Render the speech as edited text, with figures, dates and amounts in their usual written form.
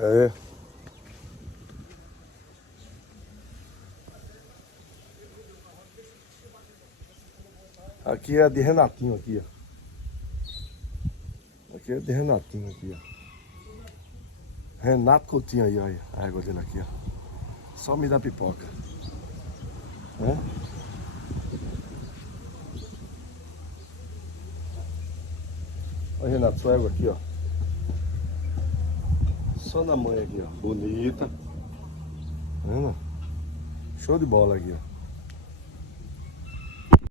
É. Aqui é de Renatinho aqui, ó. Aqui é de Renatinho aqui, ó. Renato Coutinho aí, olha a égua dele aqui, ó. Só me dá pipoca. É? Olha, Renato, sua égua aqui, ó. Só na mãe aqui, ó. Bonita. Tá vendo? Show de bola aqui, ó.